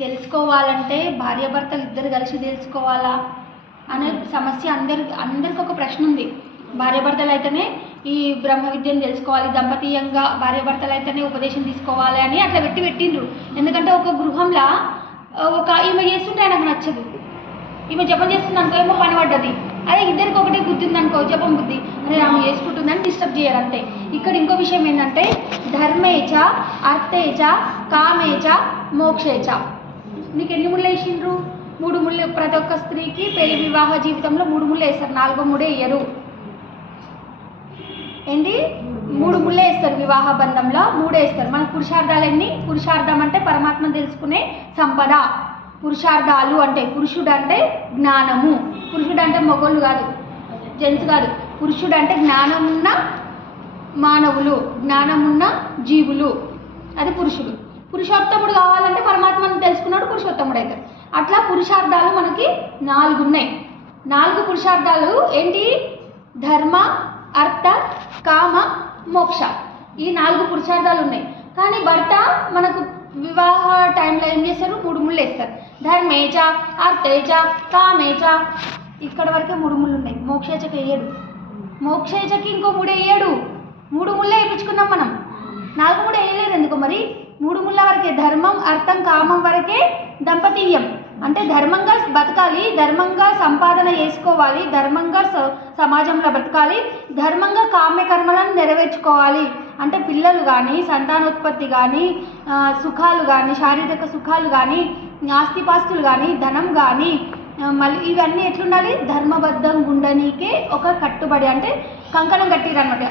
తెలుసుకోవాలంటే భార్యాభర్తలు ఇద్దరు కలిసి తెలుసుకోవాలా అనే సమస్య అందరి అందరికి ఒక ప్రశ్న ఉంది. భార్యాభర్తలు అయితేనే ఈ బ్రహ్మ విద్యను తెలుసుకోవాలి దంపతీయంగా భార్యాభర్తలు అయితేనే ఉపదేశం తీసుకోవాలి అని అట్లా పెట్టి పెట్టిండ్రు. ఎందుకంటే ఒక గృహంలో ఒక ఈమె చేస్తుంటే ఆయనకు నచ్చదు. ఈమె జపం చేస్తుంది అనుకో ఏమో పని పడ్డది. అదే ఇద్దరికి ఒకటే ఉంది అనుకో జపం బుద్ధి. అరే ఆమె చేసుకుంటుందని డిస్టర్బ్ చేయరు అంతే ఇక్కడ ఇంకో విషయం ఏంటంటే ధర్మేచ అర్థేచ కామేచ మోక్షేచ. నీకు ఎన్ని ముళ్ళు వేసిండ్రు? మూడు ముళ్ళు ప్రతి ఒక్క స్త్రీకి పెళ్ళి వివాహ జీవితంలో మూడు ముళ్ళు వేస్తారు. నాలుగో ముడే వేయరు ఏంటి? మూడు ముళ్ళు వేస్తారు వివాహ బంధంలో మూడు వేస్తారు. మన పురుషార్థాలు ఎన్ని? పురుషార్థం అంటే పరమాత్మ తెలుసుకునే సంపద. పురుషార్థాలు అంటే పురుషుడు అంటే జ్ఞానము. పురుషుడు అంటే మొగోళ్ళు కాదు జెంట్స్ కాదు. పురుషుడు అంటే జ్ఞానమున్న మానవులు జ్ఞానమున్న జీవులు. అది పురుషుడు. పురుషోత్తముడు కావాలంటే పరమాత్మను తెలుసుకున్నాడు పురుషోత్తముడు అవుతాడు అట్లా పురుషార్థాలు మనకి నాలుగు ఉన్నాయి నాలుగు పురుషార్థాలు ఏంటి? ధర్మ అర్థ కామ మోక్ష. ఈ నాలుగు పురుషార్థాలు ఉన్నాయి. కానీ భర్త మనకు వివాహ టైంలో ఏం చేస్తారు? మూడు ముళ్ళు వేస్తారు. ధర్మేచ అర్థేచ కామేచ. ఇక్కడ వరకే మూడు ముళ్ళు ఉన్నాయి. మోక్షేచకి వేయడు. మోక్షేచకి ఇంకో మూడు వేయడు. మూడు ముళ్ళే వేయించుకున్నాం మనం. నాలుగు మూడు వేయలేదు ఎందుకో మరి? మూడు ముళ్ళ వరకే ధర్మం అర్థం కామం వరకే దంపతీయం. అంటే ధర్మంగా బతకాలి ధర్మంగా సంపాదన చేసుకోవాలి ధర్మంగా స- సమాజంలో బ్రతకాలి ధర్మంగా కామ్య కర్మలను నెరవేర్చుకోవాలి. అంటే పిల్లలు కానీ సంతానోత్పత్తి కానీ సుఖాలు కానీ శారీరక సుఖాలు కానీ ఆస్తిపాస్తులు కానీ ధనం కానీ మళ్ళీ ఇవన్నీ ఎట్లుండాలి? ధర్మబద్ధం గుండనీకే ఒక కట్టుబడి అంటే కంకణం కట్టిరన్నమాట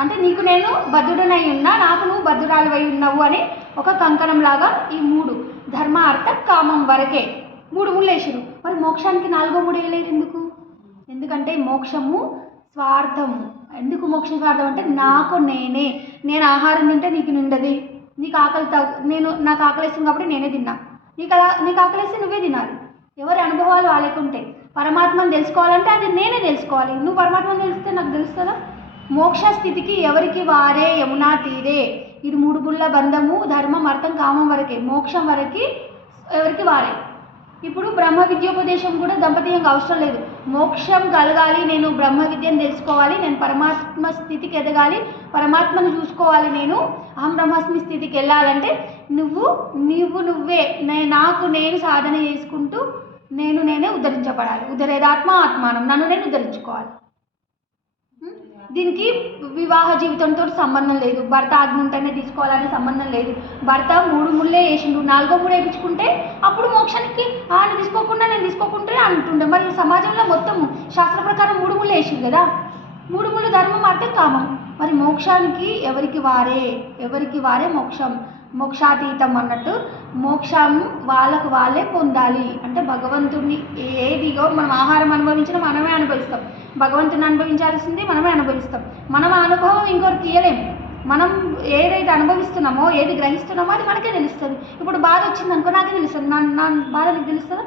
అంటే నీకు నేను బద్ధుడనై ఉన్నా నాకు నువ్వు బద్ధురాలువై ఉన్నావు అని ఒక కంకణం లాగా ఈ మూడు ధర్మ అర్థ కామం వరకే. మూడు ముళ్ళు మరి మోక్షానికి నాలుగో మూడు వేయలేరు ఎందుకు? ఎందుకంటే మోక్షము స్వార్థము. ఎందుకు మోక్షం స్వార్థం అంటే నాకు నేనే. నేను ఆహారం తింటే నీకు నిండది. నీకు ఆకలి తగ్గు నేను నాకు ఆకలిస్తుంది కాబట్టి నేనే తిన్నా. నీకు అలా నీకు ఆకలిస్తే నువ్వే తినాలి. ఎవరి అనుభవాలు వాళ్ళకుంటే. పరమాత్మను తెలుసుకోవాలంటే అది నేనే తెలుసుకోవాలి. నువ్వు పరమాత్మను తెలిస్తే నాకు తెలుస్తుందా? మోక్ష స్థితికి ఎవరికి వారే? యమునా తీరే. ఇది మూడు బుల్ల బంధము ధర్మం అర్థం కామం వరకే. మోక్షం వరకి ఎవరికి వారే? ఇప్పుడు బ్రహ్మ విద్యోపదేశం కూడా దంపతీయంగా అవసరం లేదు. మోక్షం కలగాలి నేను బ్రహ్మ విద్యను తెలుసుకోవాలి నేను పరమాత్మ స్థితికి ఎదగాలి పరమాత్మను చూసుకోవాలి నేను. అహం బ్రహ్మాస్మి స్థితికి వెళ్ళాలంటే నువ్వు నువ్వు నువ్వే. నే నాకు నేను సాధన చేసుకుంటూ నేను నేనే ఉద్ధరించబడాలి. ఉద్ధరేదాత్మ ఆత్మానం. నన్ను నేను ఉద్ధరించుకోవాలి. దీనికి వివాహ జీవితంతో సంబంధం లేదు. భర్త ఆజ్ఞ ఉంటేనే తీసుకోవాలనే సంబంధం లేదు. భర్త మూడు ముళ్ళే వేసిండు నాలుగో మూడు వేయించుకుంటే అప్పుడు మోక్షానికి ఆయన తీసుకోకుండా నేను తీసుకోకుంటే అంటుండే. మరి సమాజంలో మొత్తం శాస్త్ర ప్రకారం మూడు ముళ్ళు వేసిండు కదా? మూడు మూడు ధర్మం అంటే కామం. మరి మోక్షానికి ఎవరికి వారే? ఎవరికి వారే మోక్షం? మోక్షాతీతం అన్నట్టు మోక్షం వాళ్ళకు వాళ్ళే పొందాలి. అంటే భగవంతుడిని ఏదిగో మనం ఆహారం అనుభవించిన మనమే అనుభవిస్తాం. భగవంతుని అనుభవించాల్సింది మనమే అనుభవిస్తాం. మనం అనుభవం ఇంకొకరికి ఇయ్యలేము. మనం ఏదైతే అనుభవిస్తున్నామో ఏది గ్రహిస్తున్నామో అది మనకే తెలుస్తుంది. ఇప్పుడు బాధ వచ్చింది అనుకో నాకే తెలుస్తుంది. నా నా బాధ నీకు తెలుస్తుందా?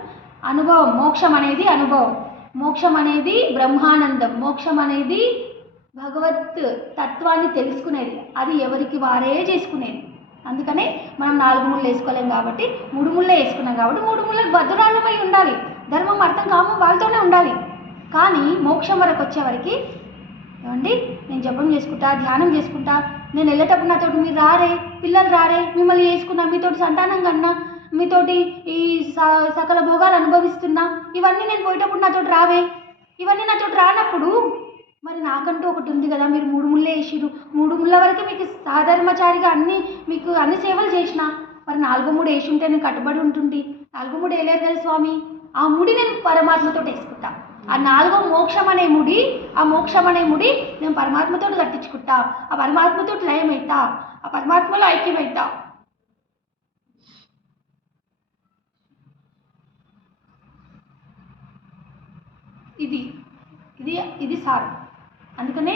అనుభవం మోక్షం అనేది అనుభవం. మోక్షం అనేది బ్రహ్మానందం. మోక్షం అనేది భగవత్ తత్వాన్ని తెలుసుకునేది. అది ఎవరికి వారే చేసుకునేది. అందుకనే మనం నాలుగు ముళ్ళు వేసుకోలేం కాబట్టి మూడు ముళ్ళే వేసుకున్నాం కాబట్టి మూడు ముళ్ళకి భద్రాలమై ఉండాలి. ధర్మం అర్థం కామం వాళ్ళతోనే ఉండాలి. కానీ మోక్షం వరకు వచ్చేవరకు ఏమండి? నేను జపం చేసుకుంటా ధ్యానం చేసుకుంటా నేను వెళ్ళేటప్పుడు నాతోటి మీరు రారే పిల్లలు రారే మిమ్మల్ని వేసుకున్నా మీతోటి సంతానం కన్నా మీతోటి ఈ స- సకల భోగాలు అనుభవిస్తున్నా ఇవన్నీ నేను పోయేటప్పుడు నాతోటి రావే. ఇవన్నీ నాతోటి రానప్పుడు మరి నాకంటూ ఒకటి ఉంది కదా మీరు మూడు ముళ్ళే వేసిరు మూడు ముళ్ళ వరకు మీకు సాధర్మచారిగా అన్ని మీకు అన్ని సేవలు చేసిన. మరి నాలుగో మూడు వేసి ఉంటే నేను కట్టుబడి ఉంటుంది నాలుగు మూడు వేయలేరు కదా స్వామి? ఆ ముడి నేను పరమాత్మతో వేసుకుంటా. ఆ నాలుగో మోక్షం అనే ముడి ఆ మోక్షం అనే ముడి నేను పరమాత్మతో కట్టించుకుంటా. ఆ పరమాత్మతో లయమైతా. ఆ పరమాత్మలో ఐక్యమైతా. ఇది ఇది ఇది సారం. అందుకనే